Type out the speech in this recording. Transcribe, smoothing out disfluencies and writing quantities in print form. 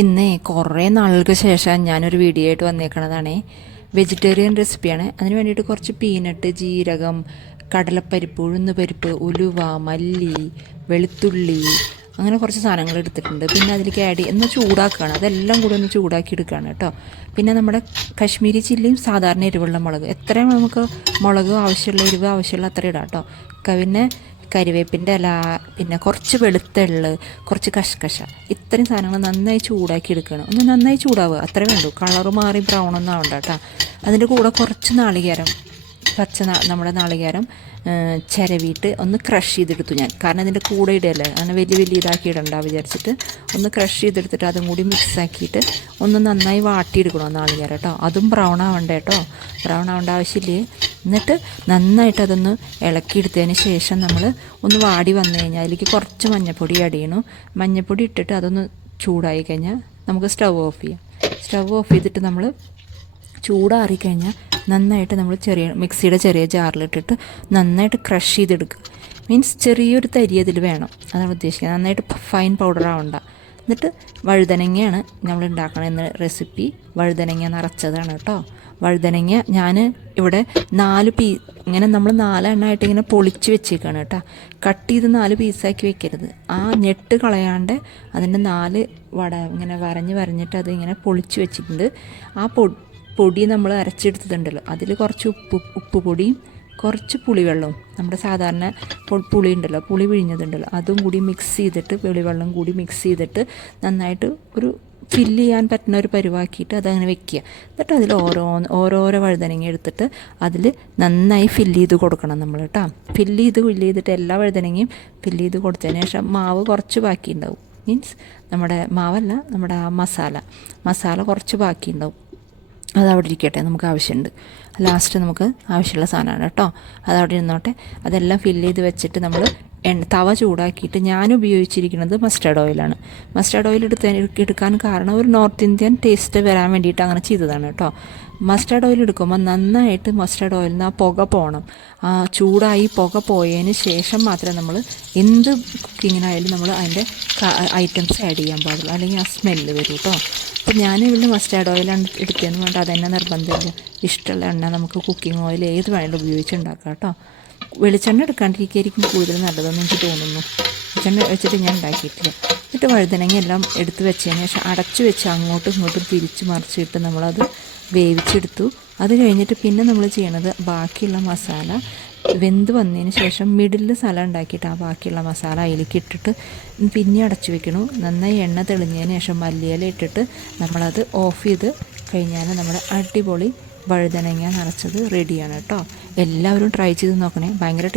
ഇന്നേ കുറേ നാളുകൾക്ക് ശേഷം ഞാനൊരു വീഡിയോ ആയിട്ട് വന്നേക്കണതാണേ. വെജിറ്റേറിയൻ റെസിപ്പിയാണ്. അതിന് വേണ്ടിയിട്ട് കുറച്ച് പീനട്ട്, ജീരകം, കടലപ്പരിപ്പ്, ഉഴുന്നുപരിപ്പ്, ഉലുവ, മല്ലി, വെളുത്തുള്ളി, അങ്ങനെ കുറച്ച് സാധനങ്ങൾ എടുത്തിട്ടുണ്ട്. പിന്നെ അതിലേക്ക് ഒന്ന് ചൂടാക്കുകയാണ്. അതെല്ലാം കൂടി ഒന്ന് ചൂടാക്കി എടുക്കുകയാണ് കേട്ടോ. പിന്നെ നമ്മുടെ കശ്മീരി ചില്ലിയും സാധാരണ എരിവുള്ള മുളക്, എത്രയും നമുക്ക് മുളക് ആവശ്യമുള്ള എരിവ് ആവശ്യമുള്ള അത്ര ഇടാം കേട്ടോ. പിന്നെ കരിവേപ്പിൻ്റെ ഇല, പിന്നെ കുറച്ച് വെളുത്ത എള്ള്, കുറച്ച് കഷ്കശ, ഇത്രയും സാധനങ്ങൾ നന്നായി ചൂടാക്കി എടുക്കണം. ഒന്ന് നന്നായി ചൂടാവുക, അത്രേ വേണ്ടൂ. കളറ് മാറി ബ്രൗൺ ഒന്നും ആവണ്ട കേട്ടോ. അതിൻ്റെ കൂടെ കുറച്ച് നാളികേരം, നമ്മുടെ നാളികേരം ചിരവിയിട്ട് ഒന്ന് ക്രഷ് ചെയ്തെടുത്തു ഞാൻ. കാരണം അതിൻ്റെ കൂടെ ഇടല്ലേ, അങ്ങനെ വലിയ ഇതാക്കി ഇടണ്ട വിചാരിച്ചിട്ട് ഒന്ന് ക്രഷ് ചെയ്തെടുത്തിട്ട് അതും കൂടി മിക്സാക്കിയിട്ട് ഒന്ന് നന്നായി വാട്ടിയെടുക്കണം നാളികേരം കേട്ടോ. അതും ബ്രൗൺ ആവണ്ട കേട്ടോ, ബ്രൗൺ ആവേണ്ട ആവശ്യമില്ലേ. എന്നിട്ട് നന്നായിട്ട് അതൊന്ന് ഇളക്കിയെടുത്തതിന് ശേഷം നമ്മൾ ഒന്ന് വാടി വന്നു കഴിഞ്ഞാൽ അതിലേക്ക് കുറച്ച് മഞ്ഞൾപ്പൊടി ആഡ് ചെയ്യണം. മഞ്ഞൾപ്പൊടി ഇട്ടിട്ട് അതൊന്ന് ചൂടായി കഴിഞ്ഞാൽ നമുക്ക് സ്റ്റവ് ഓഫ് ചെയ്യാം. സ്റ്റവ് ഓഫ് ചെയ്തിട്ട് നമ്മൾ ചൂടാറിക്കഴിഞ്ഞാൽ നന്നായിട്ട് നമ്മൾ മിക്സിയുടെ ചെറിയ ജാറിലിട്ടിട്ട് നന്നായിട്ട് ക്രഷ് ചെയ്തെടുക്കുക. മീൻസ് ചെറിയൊരു തരി അതിൽ വേണം, അതാണ് ഉദ്ദേശിക്കുന്നത്. നന്നായിട്ട് ഫൈൻ പൗഡർ ആവണ്ട. എന്നിട്ട് വഴുതനങ്ങയാണ് നമ്മൾ ഉണ്ടാക്കണമെന്ന റെസിപ്പി. വഴുതനങ്ങ നിറച്ചതാണ് കേട്ടോ. വഴുതനങ്ങ ഞാൻ ഇവിടെ ഇങ്ങനെ നമ്മൾ 4 എണ്ണമായിട്ട് ഇങ്ങനെ പൊളിച്ച് വെച്ചേക്കാണ് കേട്ടോ. കട്ട് ചെയ്ത് 4 പീസാക്കി വെക്കരുത്. ആ ഞെട്ട് കളയാണ്ട് അതിൻ്റെ 4 ഇങ്ങനെ വരഞ്ഞിട്ട് അത് ഇങ്ങനെ പൊളിച്ച് വെച്ചിട്ടുണ്ട്. ആ പൊടി നമ്മൾ അരച്ചെടുത്തിട്ടുണ്ടല്ലോ, അതിൽ കുറച്ച് ഉപ്പ് പൊടിയും കുറച്ച് പുളിവെള്ളവും, നമ്മുടെ സാധാരണ പുളി ഉണ്ടല്ലോ, പുളി പിഴിഞ്ഞതുണ്ടല്ലോ, അതും കൂടി മിക്സ് ചെയ്തിട്ട്, പുളിവെള്ളം കൂടി മിക്സ് ചെയ്തിട്ട് നന്നായിട്ട് ഒരു ഫില്ല് ചെയ്യാൻ പറ്റുന്ന ഒരു പരുവാക്കിയിട്ട് അതങ്ങനെ വെക്കുക. എന്നിട്ട് അതിൽ ഓരോരോ വഴുതനങ്ങ എടുത്തിട്ട് അതിൽ നന്നായി ഫില്ല് ചെയ്ത് കൊടുക്കണം നമ്മൾ കേട്ടോ. ഫില്ല് ചെയ്തിട്ട് എല്ലാ വഴുതനങ്ങയും ഫില്ല് ചെയ്ത് കൊടുത്തതിന് ശേഷം മാവ് കുറച്ച് ബാക്കി ഉണ്ടാവും. മീൻസ് നമ്മുടെ മാവല്ല, നമ്മുടെ ആ മസാല കുറച്ച് ബാക്കി ഉണ്ടാവും. അതവിടെ ഇരിക്കട്ടെ, നമുക്ക് ആവശ്യമുണ്ട്. ലാസ്റ്റ് നമുക്ക് ആവശ്യമുള്ള സാധനമാണ് കേട്ടോ. അതവിടെ ഇരുന്നോട്ടെ. അതെല്ലാം ഫില്ല് ചെയ്ത് വെച്ചിട്ട് നമ്മൾ തവ ചൂടാക്കിയിട്ട് ഞാൻ ഉപയോഗിച്ചിരിക്കുന്നത് മസ്റ്റർഡ് ഓയിലാണ്. മസ്റ്റർഡ് ഓയിൽ എടുക്കാൻ കാരണം ഒരു നോർത്ത് ഇന്ത്യൻ ടേസ്റ്റ് വരാൻ വേണ്ടിയിട്ട് അങ്ങനെ ചെയ്തതാണ് കേട്ടോ. മസ്റ്റർഡ് ഓയിൽ എടുക്കുമ്പോൾ നന്നായിട്ട് മസ്റ്റർഡ് ഓയിലിൽ നിന്ന് ആ പുക പോകണം. ആ ചൂടായി പുക പോയതിന് ശേഷം മാത്രമേ നമ്മൾ എന്ത് കുക്കിങ്ങിനായാലും നമ്മൾ അതിൻ്റെ ഐറ്റംസ് ആഡ് ചെയ്യാൻ പാടുള്ളൂ, അല്ലെങ്കിൽ ആ സ്മെല്ല് വരും കേട്ടോ. അപ്പോൾ ഞാൻ ഇവിടെ മസ്റ്റർഡ് ഓയിലാണ് എടുത്തതെന്ന് വേണ്ട, അതെന്നെ നിർബന്ധമില്ല. ഇഷ്ടമുള്ള എണ്ണ നമുക്ക് കുക്കിംഗ് ഓയിൽ ഏത് വേണമെങ്കിലും ഉപയോഗിച്ചുണ്ടാക്കാം കേട്ടോ. വെളിച്ചെണ്ണ എടുക്കാണ്ടിരിക്കും കൂടുതൽ നല്ലതെന്ന് എനിക്ക് തോന്നുന്നു. വെളിച്ചെണ്ണ വെച്ചിട്ട് ഞാൻ ഉണ്ടാക്കിയിട്ടില്ല. എന്നിട്ട് വഴുതനങ്ങ എല്ലാം എടുത്ത് വെച്ചതിന് ശേഷം അടച്ചു വെച്ച് അങ്ങോട്ടും ഇങ്ങോട്ടും തിരിച്ച് മറിച്ചിട്ട് നമ്മളത് വേവിച്ചെടുത്തു. അത് കഴിഞ്ഞിട്ട് പിന്നെ നമ്മൾ ചെയ്യണത് ബാക്കിയുള്ള മസാല വെന്ത് വന്നതിന് ശേഷം മിഡിലിൽ സ്ഥലം ഉണ്ടാക്കിയിട്ട് ആ ബാക്കിയുള്ള മസാല അതിലേക്ക് ഇട്ടിട്ട് പിന്നെ അടച്ചു വെക്കണം. നന്നായി എണ്ണ തെളിഞ്ഞതിന് ശേഷം മല്ലിയില ഇട്ടിട്ട് നമ്മളത് ഓഫ് ചെയ്ത് കഴിഞ്ഞാൽ നമ്മുടെ അടിപൊളി വഴുതനങ്ങ നിറച്ചത് റെഡിയാണ് കേട്ടോ. എല്ലാവരും ട്രൈ ചെയ്ത് നോക്കണേ. ഭയങ്കര